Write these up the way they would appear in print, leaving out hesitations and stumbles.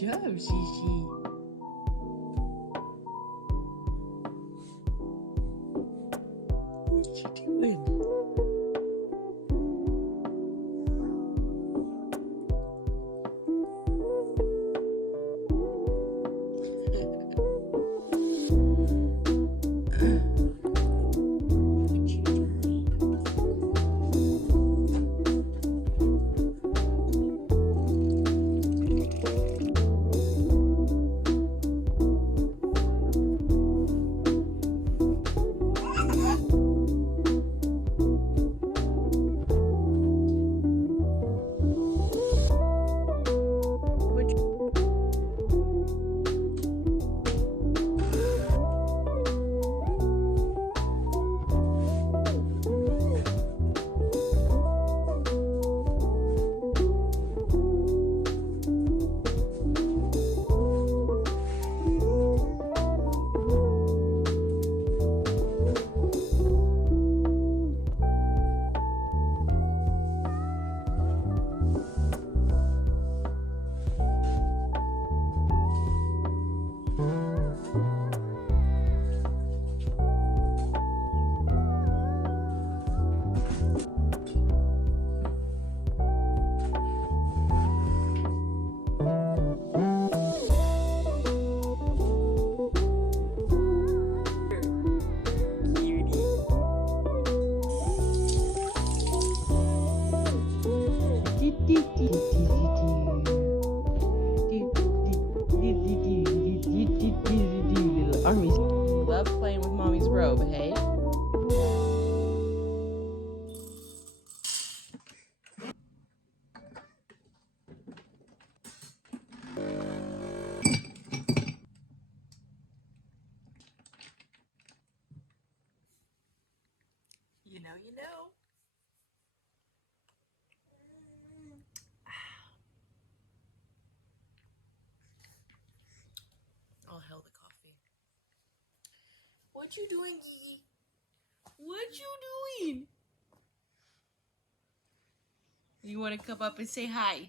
job, Shishi. What you doing? Little army. Love playing with mommy's robe, hey? You know. All hell the coffee. What you doing, Gigi? What you doing? You want to come up and say hi?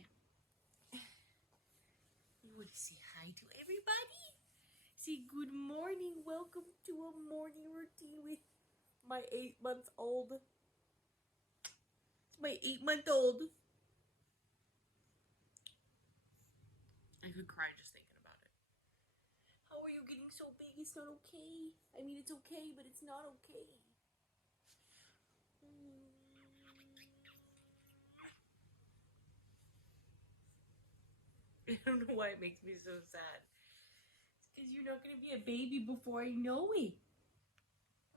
You want to say hi to everybody? Say good morning. Welcome to a morning routine with my 8-month-old. It's my 8-month-old. I could cry just thinking about it. How are you getting so big? It's not okay. I mean, it's okay, but it's not okay. I don't know why it makes me so sad. It's because you're not going to be a baby before I know it.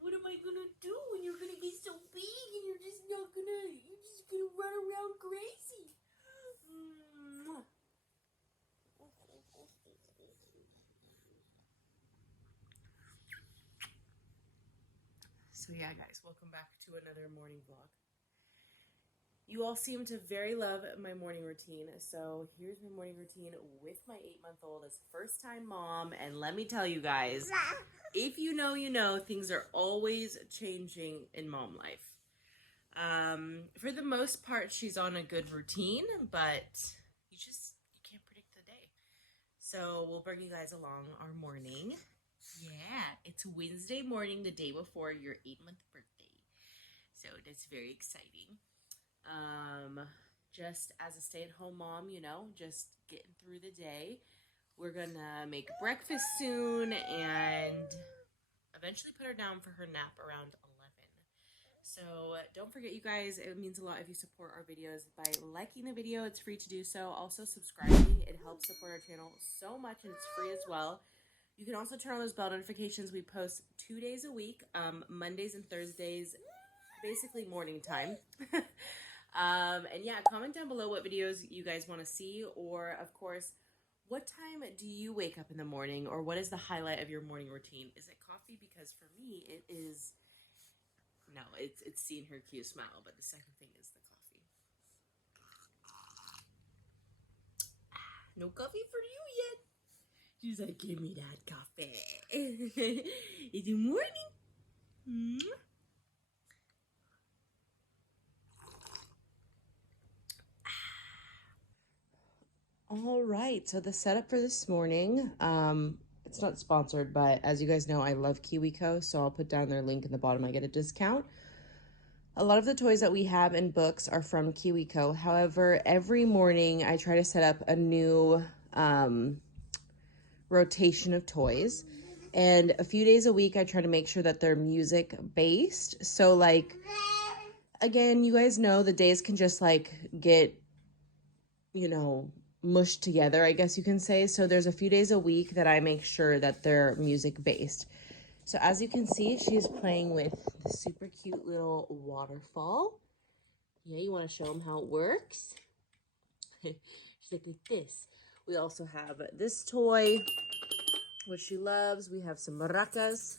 What am I going to do when you're going to get so big and you're just not going to, you're just going to run around crazy? So yeah, guys, welcome back to another morning vlog. You all seem to very love my morning routine, so here's my morning routine with my 8-month-old as first-time mom, and let me tell you guys, if you know, things are always changing in mom life. For the most part, she's on a good routine, but you can't predict the day. So we'll bring you guys along our morning. Yeah, it's Wednesday morning, the day before your 8-month birthday. So that's very exciting. Just as a stay-at-home mom, just getting through the day. We're gonna make breakfast soon and eventually put her down for her nap around 11. So don't forget, you guys, it means a lot if you support our videos by liking the video. It's free to do so. Also subscribing. It helps support our channel so much, and it's free as well. You can also turn on those bell notifications. We post 2 days a week, Mondays and Thursdays, basically morning time. And yeah, comment down below what videos you guys want to see, or of course, what time do you wake up in the morning, or what is the highlight of your morning routine? Is it coffee? Because for me, it is, no, it's seeing her cute smile, but the second thing is the coffee. No coffee for you yet. She's like, give me that coffee. It's morning. All right, so the setup for this morning, it's not sponsored, but as you guys know, I love Kiwico, so I'll put down their link in the bottom. I get a discount. A lot of the toys that we have in books are from Kiwico. However, every morning I try to set up a new rotation of toys. And a few days a week, I try to make sure that they're music based. So, like, again, you guys know the days can just like get, mushed together, I guess you can say. So there's a few days a week that I make sure that they're music based. So as you can see, she's playing with the super cute little waterfall. Yeah, you want to show them how it works? She's like this. We also have this toy, which she loves. We have some maracas.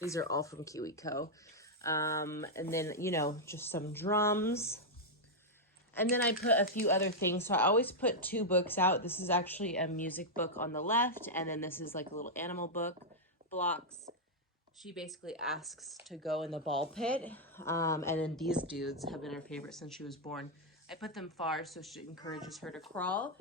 These are all from Kiwico. And then, just some drums. And then I put a few other things. So I always put 2 books out. This is actually a music book on the left. And then this is like a little animal book, blocks. She basically asks to go in the ball pit. And then these dudes have been her favorite since she was born. I put them far so she encourages her to crawl.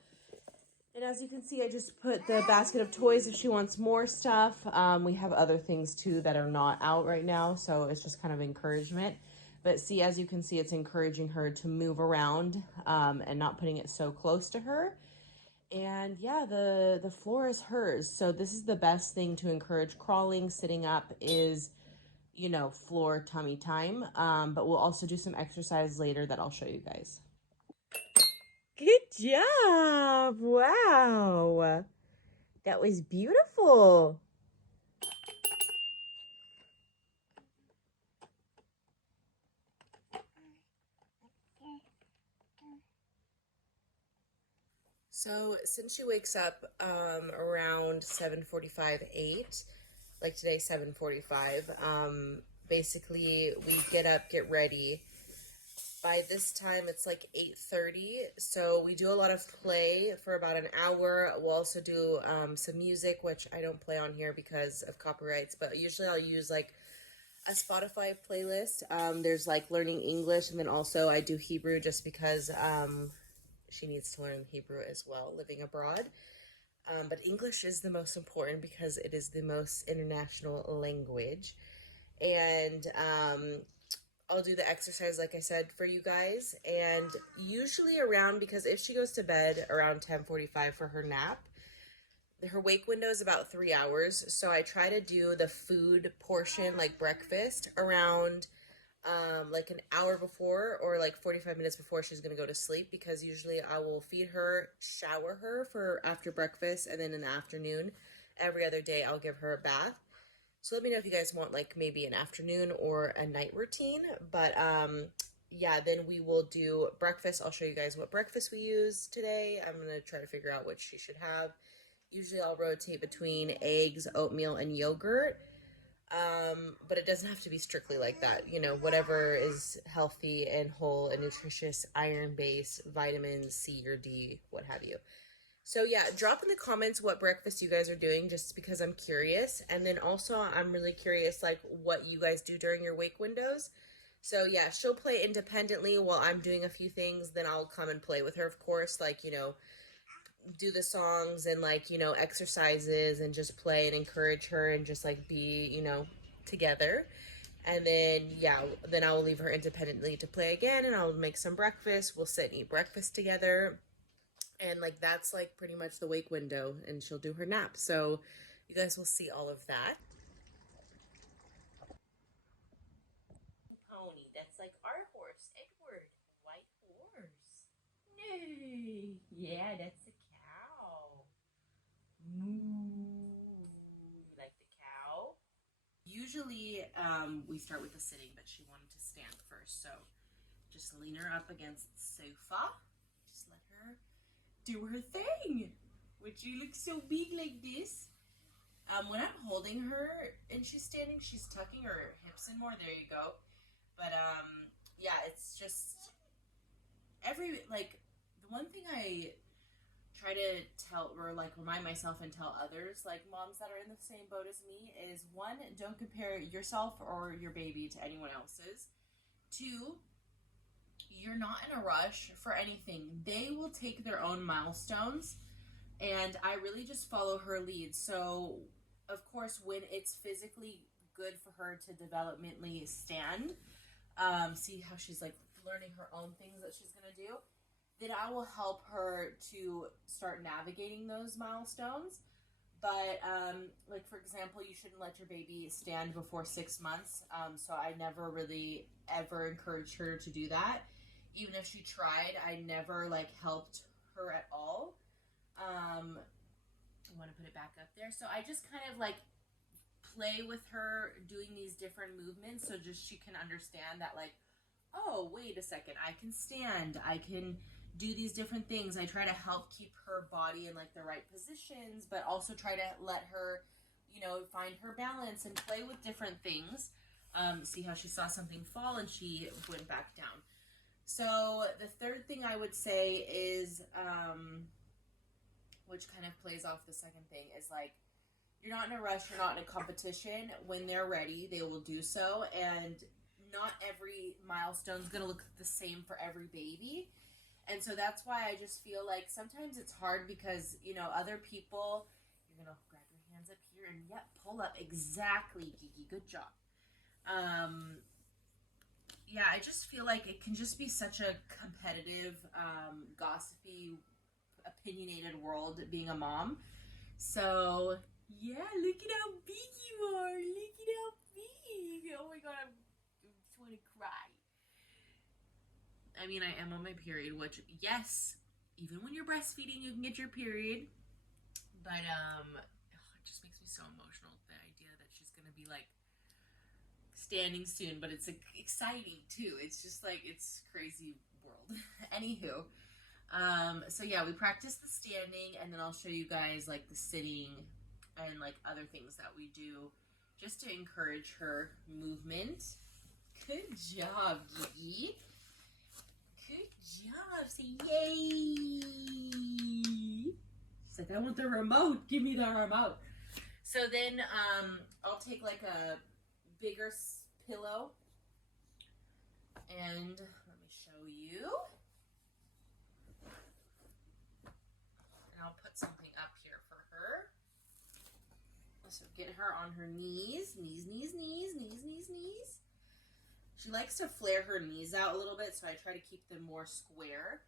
And as you can see, I just put the basket of toys if she wants more stuff. We have other things too that are not out right now. So it's just kind of encouragement. But see, as you can see, it's encouraging her to move around and not putting it so close to her. And yeah, the floor is hers. So this is the best thing to encourage crawling. Sitting up is, floor tummy time. But we'll also do some exercise later that I'll show you guys. Good job. Wow. That was beautiful. So since she wakes up around 7:45, 8, like today, 7:45, basically we get up, get ready. By this time, it's like 8:30, so we do a lot of play for about an hour. We'll also do some music, which I don't play on here because of copyrights, but usually I'll use like a Spotify playlist. There's like learning English, and then also I do Hebrew just because she needs to learn Hebrew as well, living abroad. But English is the most important because it is the most international language. And I'll do the exercise, like I said, for you guys. And usually around, because if she goes to bed around 10:45 for her nap, her wake window is about 3 hours. So I try to do the food portion, like breakfast, around like an hour before or like 45 minutes before she's going to go to sleep, because usually I will feed her, shower her for after breakfast, and then in the afternoon, every other day, I'll give her a bath. So let me know if you guys want like maybe an afternoon or a night routine. But yeah, then we will do breakfast. I'll show you guys what breakfast we use today. I'm going to try to figure out what she should have. Usually I'll rotate between eggs, oatmeal, and yogurt. But it doesn't have to be strictly like that. Whatever is healthy and whole and nutritious, iron-based, vitamins, C or D, what have you. So yeah, drop in the comments what breakfast you guys are doing, just because I'm curious. And then also I'm really curious like what you guys do during your wake windows. So yeah, she'll play independently while I'm doing a few things. Then I'll come and play with her, of course, like, do the songs and like, exercises and just play and encourage her and just like be, together. And then, yeah, then I will leave her independently to play again, and I'll make some breakfast. We'll sit and eat breakfast together. And like, that's like pretty much the wake window, and she'll do her nap. So you guys will see all of that. Pony, that's like our horse, Edward, white horse. No, yeah, that's a cow. Moo. You like the cow? Usually we start with the sitting, but she wanted to stand first, so just lean her up against the sofa. Just let her do her thing. Would you look so big like this? When I'm holding her and she's standing, she's tucking her hips in more. There you go. But yeah, it's just the one thing I try to tell or like remind myself and tell others, like moms that are in the same boat as me, is 1, don't compare yourself or your baby to anyone else's. 2, you're not in a rush for anything. They will take their own milestones, and I really just follow her lead. So, of course, when it's physically good for her to developmentally stand, see how she's like learning her own things that she's gonna do, then I will help her to start navigating those milestones. But like for example, you shouldn't let your baby stand before 6 months. So I never really ever encouraged her to do that. Even if she tried, I never like helped her at all. I want to put it back up there. So I just kind of like play with her doing these different movements, so just she can understand that like, oh, wait a second, I can stand, I can do these different things. I try to help keep her body in like the right positions, but also try to let her, you know, find her balance and play with different things. See how she saw something fall and she went back down. So the third thing I would say is, which kind of plays off the second thing, is like, you're not in a rush, you're not in a competition. When they're ready, they will do so, and not every milestone is going to look the same for every baby. And so that's why I just feel like sometimes it's hard because, you know, other people, you're going to grab your hands up here and, yep, pull up. Exactly, Gigi. Good job. Yeah, I just feel like it can just be such a competitive, gossipy, opinionated world being a mom. So, yeah, look at how big you are. Look at how big. Oh my God, I just want to cry. I mean, I am on my period, which, yes, even when you're breastfeeding, you can get your period. But, it just makes me so emotional, the idea that she's going to be, like, standing soon. But it's exciting, too. It's just, like, it's crazy world. Anywho, so, yeah, we practice the standing, and then I'll show you guys, like, the sitting and, like, other things that we do just to encourage her movement. Good job, Gigi. Good job. Say yay. She's like, I want the remote. Give me the remote. So then I'll take like a bigger pillow and let me show you. And I'll put something up here for her. So get her on her knees. Knees, knees, knees, knees, knees, knees. She likes to flare her knees out a little bit, so I try to keep them more square.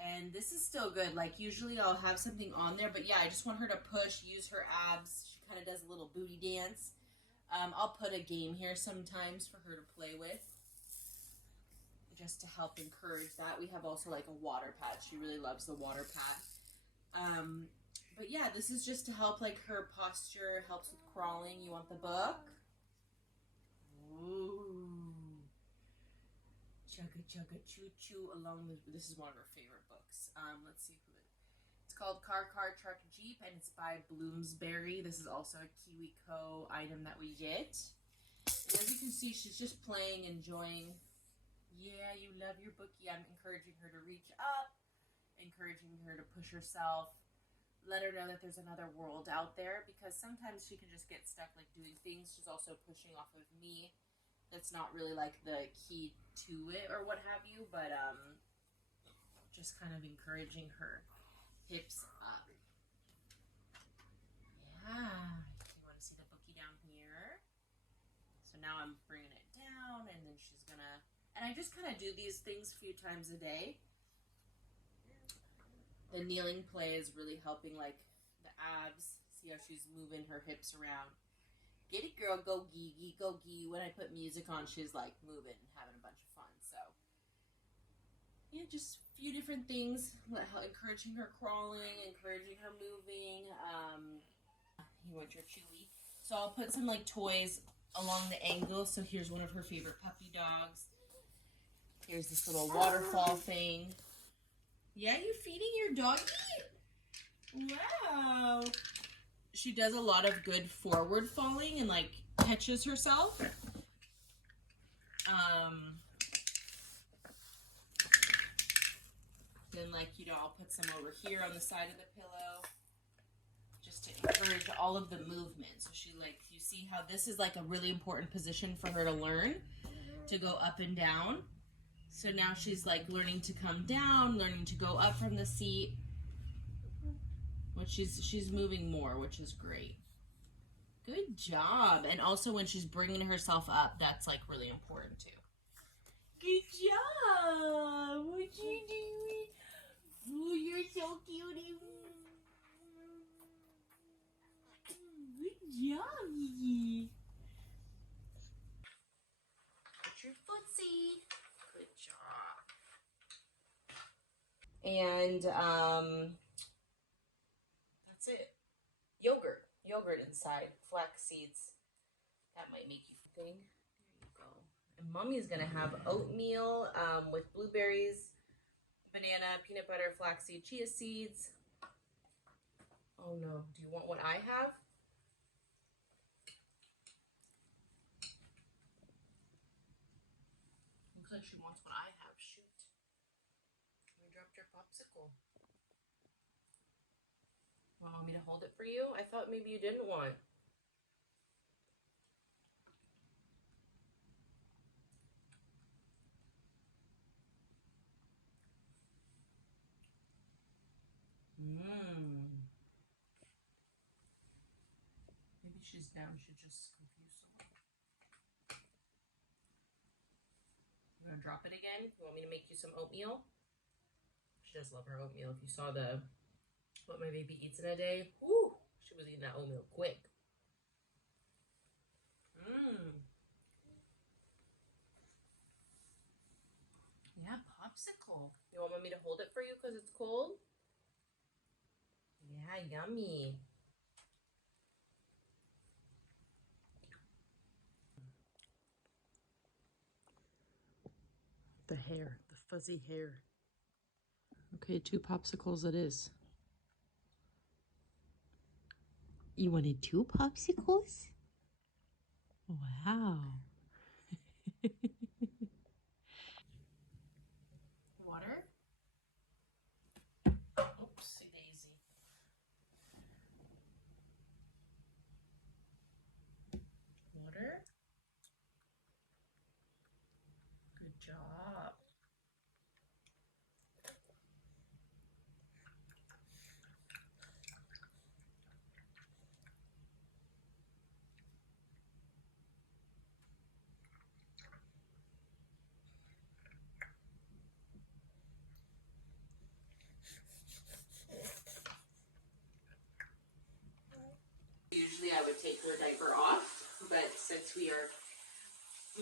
And this is still good. Like, usually I'll have something on there, but yeah, I just want her to push, use her abs. She kind of does a little booty dance. I'll put a game here sometimes for her to play with, just to help encourage that. We have also, like, a water pad. She really loves the water pad. But yeah, this is just to help, like, her posture, helps with crawling. You want the book? Ooh. Chugga Chugga Choo Choo, along with, this is one of her favorite books. Let's see who it's called Car Truck Jeep, and it's by Bloomsbury. This is also a Kiwico item that we get. And as you can see, she's just playing, enjoying. Yeah, you love your bookie. I'm encouraging her to reach up, encouraging her to push herself, let her know that there's another world out there, because sometimes she can just get stuck like doing things. She's also pushing off of me. That's not really like the key to it or what have you, but just kind of encouraging her hips up. Yeah, you want to see the bookie down here? So now I'm bringing it down, and then she's gonna, and I just kind of do these things a few times a day. The kneeling play is really helping, like, the abs. See how she's moving her hips around. Get it, girl. Go, Gigi. Go, Gigi. When I put music on, she's, like, moving, having a bunch of fun. So, yeah, just a few different things. Encouraging her crawling, encouraging her moving. You want your chewy. So I'll put some, like, toys along the angle. So here's one of her favorite puppy dogs. Here's this little waterfall thing. Yeah, you feeding your doggy? Wow. She does a lot of good forward falling and, like, catches herself. Then, like, you know, I'll put some over here on the side of the pillow just to encourage all of the movement. So she, like, you see how this is, like, a really important position for her to learn, to go up and down. So now she's like learning to come down, learning to go up from the seat. But she's moving more, which is great. Good job. And also when she's bringing herself up, that's like really important too. Good job. What you doing? Oh, you're so cute. Good job, Gigi. Put your footsie. Good job. And that's it. Yogurt inside, flax seeds. That might make you think. There you go. And Mommy's gonna have oatmeal with blueberries, banana, peanut butter, flaxseed, chia seeds. Oh no, do you want what I have? Looks like she wants what I have. Shoot. You dropped your popsicle. Want me to hold it for you? I thought maybe you didn't want. Maybe she's down. She's just confused a little. You want to drop it again? You want me to make you some oatmeal? She does love her oatmeal. If you saw what my baby eats in a day, whoo, she was eating that oatmeal quick. Yeah, popsicle. You want me to hold it for you because it's cold? Yeah, yummy. The hair, the fuzzy hair. Okay, 2 popsicles it is. You wanted 2 popsicles? Wow. Water? Oopsie daisy. Water? Good job. Usually I would take her diaper off, but since we are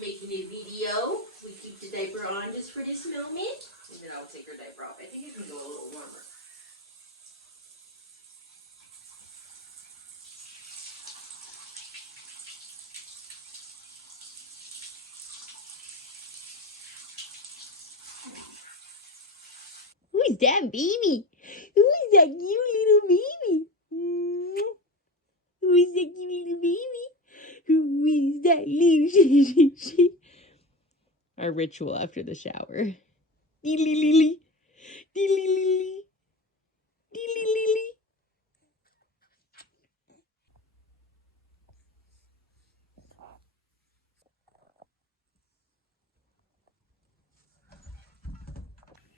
making a video, we keep the diaper on just for this moment, and then I'll take her diaper off. I think it can go a little warmer. Who's that baby? Who's that cute little baby? Who is that cute little baby? Who is that little Our ritual after the shower. Dee-lee-lee-lee. Dee-lee-lee-lee. Dee-lee-lee-lee.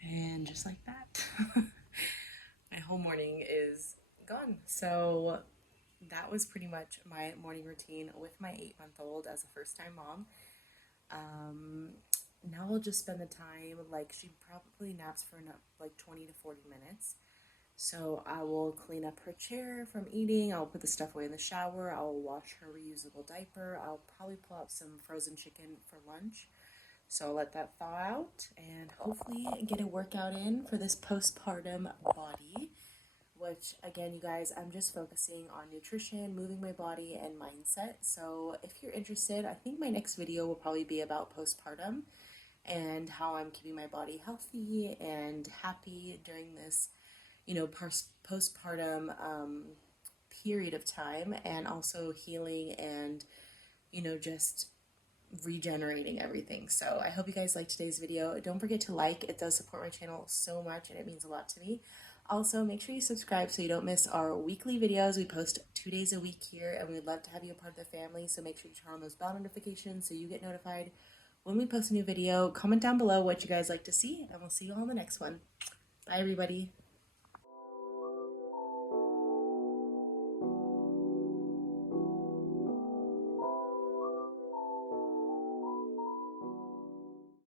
And just like that, my whole morning is gone. So that was pretty much my morning routine with my 8-month-old as a first-time mom. Now I'll just spend the time, like she probably naps for like 20 to 40 minutes. So I will clean up her chair from eating. I'll put the stuff away in the shower. I'll wash her reusable diaper. I'll probably pull out some frozen chicken for lunch. So I'll let that thaw out and hopefully get a workout in for this postpartum body. Which, again, you guys, I'm just focusing on nutrition, moving my body, and mindset. So if you're interested, I think my next video will probably be about postpartum and how I'm keeping my body healthy and happy during this, postpartum period of time, and also healing and, just regenerating everything. So I hope you guys liked today's video. Don't forget to like. It does support my channel so much and it means a lot to me. Also, make sure you subscribe so you don't miss our weekly videos. We post 2 days a week here and we'd love to have you a part of the family. So make sure you turn on those bell notifications so you get notified when we post a new video. Comment down below what you guys like to see, and we'll see you all in the next one. Bye, everybody.